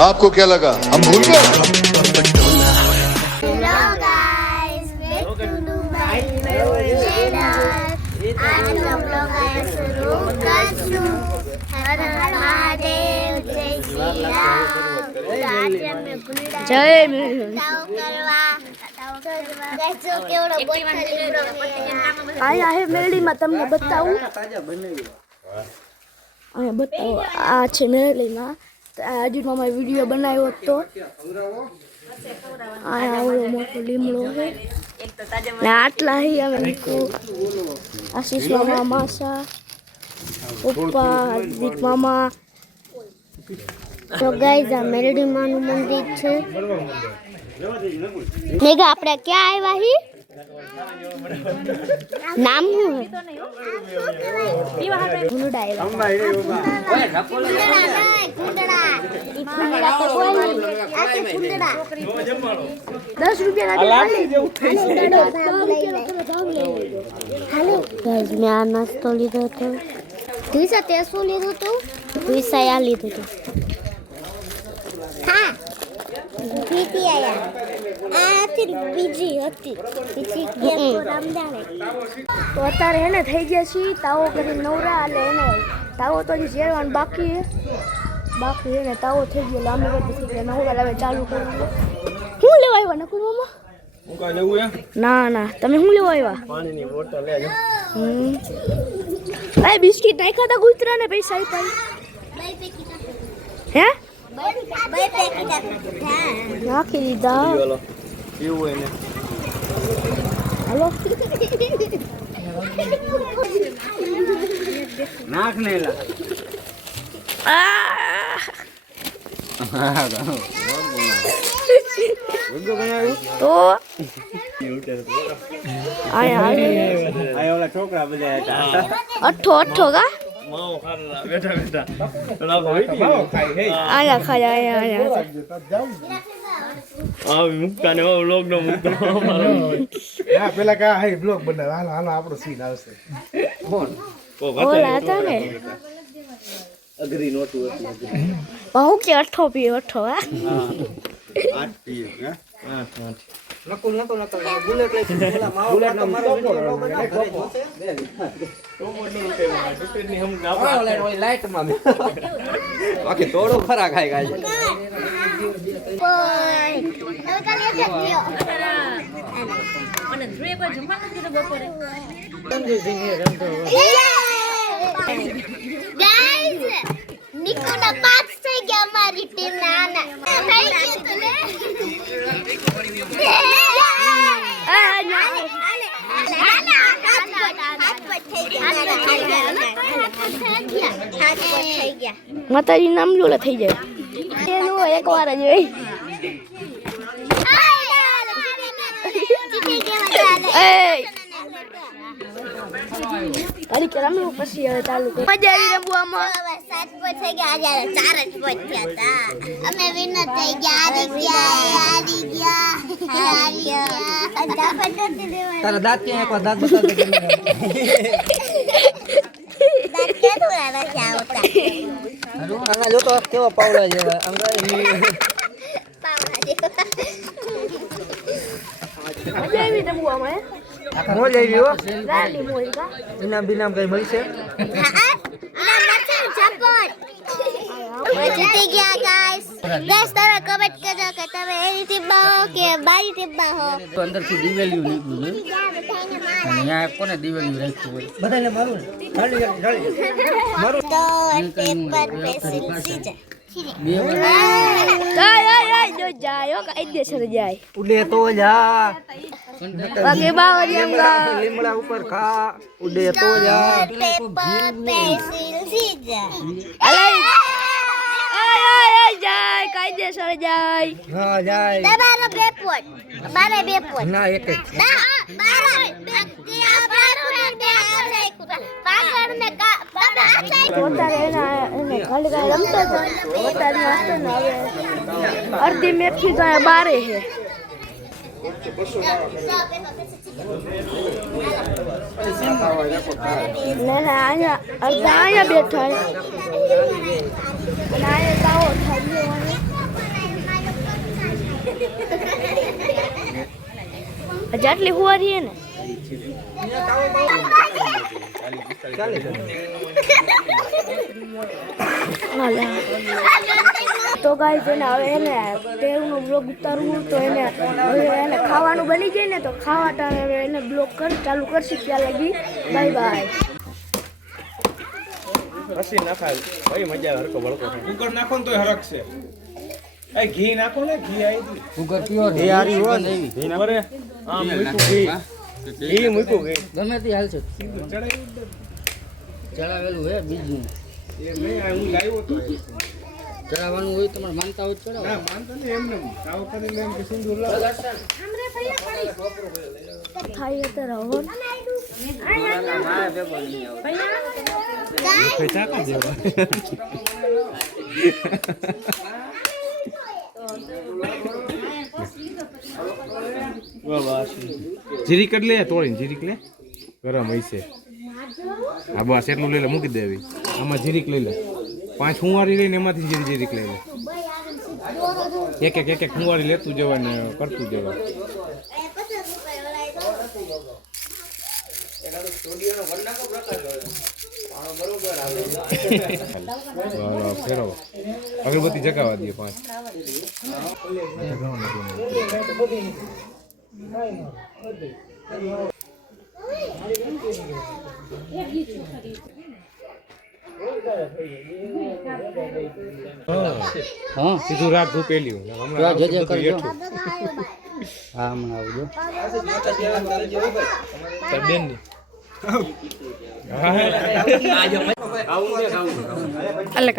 आपको क्या लगा हम भूल गए? જય આયા હે મેરડીમાં તમને બતાવું અહીંયા બતાવો આ છે મેરડીમાં હજુ મામા વિડીયો બનાવ્યો હતો અહીંયા ઓલો મોટો લીમડો છે ને આટલા હી અમે આશીષ મામા માસા પપ્પા હાર્દિક મામા તો ગાઈઝ આ મેરડી માનું મંદિર છે મેઘા આપણે ક્યાં આવ્યા હી નામ શું ગુંડા મેં આ નાસ્તો લીધો હતો પૈસા તે શું લીધું હતું પૈસા આ લીધું હતું હા બીજી આયા આ બીજી હતી બીજી કેમ રામદાને તો અત્યારે એને થઈ ગયા છીએ તાવો કરી નવરા એટલે એને તાવો તો હજી શેરવાનું બાકી એને તાવો થઈ ગયો લાંબી કરતી થઈ ગયા નવરા હવે ચાલુ કરી શું લેવા આવ્યા નકુર મામા ના ના તમે શું લેવા આવ્યા પાણીની બોટલ લેજો એ બિસ્કિટ નાખ્યા હતા ગુતરા ને પૈસા આપ્યા હે નાખી દીધા પીવું એને હાલો નાખ ને એલા તો આયા ઓલા છોકરા બધા હતા અઠ્ઠો કા માવો ખાલા બેઠા બેઠા ઓલા ભાઈ ખાઈ હે આયા ખાયા આયા આ મુક્તા ને વ્લોગ નો મુક્તો હા પેલા કા હે બ્લોગ બનાવ હાલો હાલો આપણો સીન આવશે કોણ ઓલા હતા ને અઘરી નોટું હતી બહુ કે અઠ્ઠો પીયો અઠ્ઠો હા 8 પીએ હે 8 નકલ બુલેટ લઈ પેલા માવો બુલેટ નો મારો ની હમ ના લાઈટ માં બાકી તોડો ખરા ખાઈ ગાય અને ડ્રે પર જમવાનું કીધું બપોરે ગાઈસ નિકોના પાસ થઈ ગયા અમારી ટીમ ના થઈ ગયું તો લે માતાજી નામ જોલા થઈ જાય એનું એક વાર જ હોય તારી કેરામ પછી હવે ચાલુ કર મજા આવી રમવામાં 7 પોઈન્ટ થઈ ગયા આજે 4 જ પોઈન્ટ થયા હતા અમે વિનર થઈ ગયા હારી ગયા તારા દાંત ક્યાં એકવાર દાંત બતાવ દે દાંત કે થોડા નથી આવતા આના જો તો કેવો પાવડા જેવા પાવડા જેવા મજા આવી રમવામાં મોજ આવી હો રાલી મોઈ કા ઇનામ બિનામ કઈ મળશે જીતી ગયા ગાઈસ ગાઈસ તમે કમેન્ટ કરજો કે તમે એની ટીમમાં હો કે મારી ટીમમાં હો તો અંદરથી દિવેલિયું નીકળ્યું છે અને અહીંયા કોને દિવેલિયું રાખ્યું હોય બધાને મારું તો પેપર પેન્સિલ સીઝર બે જો જાય હો કાયદેસર જાય ઉડે તો જા વાગે બાવરિયાંગા લીમડા ઉપર ખા ઉડે તો જા પેપર પેન્સિલ સીઝર જાય કાયદેસર જાય હા જાય તમારો બે પોઈન્ટ મારે બે પોઈન્ટ ના એક જ ના મારો તે આપણો ને પાછળ ને પોતાને એને ખાલી રમતો પોતાની વાસ્તો ને હવે અડધી મેચ થી તો બારે છે ના અહીંયા અડધા અહીંયા બેઠા અને અહીંયા તાવો થાય જાટલી હુવારી હે ને તો ગાઈસ એને હવે એને તેલનો બ્લોગ ઉતારવું તો એને હવે એને ખાવાનું બની જાય ને તો ખાવા ટાણે એને બ્લોગ ચાલુ કરશે ત્યાં લગી બાય બાય પછી નાખાય ભાઈ મજા આવે હરકો બળકો કુકર નાખો ને તોય હરક છે એ ઘી નાખો ને ઘી આવી સુગર પ્યોર ઘી આરી હોય ને ઘી ના ભરે આમ મૂકું ઘી ઘી મૂકું ઘી ગમે તે હાલ છે ચડાવેલું હે બીજું એ મેં હું લાવ્યો તો ચડાવવાનું હોય તમારે માનતા હોય તો ચડાવો ના માનતો ને એમને કાવ કરીને એમ કે સિંદૂર લાવ થાય તો રહો ચાકા જેવા જીરીક જ લે તોડીને જીરીક લે ગરમ હશે હા બસ એટલું લઈ લે મૂકી દેવી આમાં જીરીક લઈ લે 5 ફુંવારી લઈને એમાંથી જીરીક લઈ લે એક એક ફુંવારી લેતું જવાનું કરતું જવાનું ફેરો અગરબત્તી જગાવા દે 5 હા સીધું રાત ધૂપેલ્યું જય જય કરજો હા હમણાં આવજો બેન ની અલગ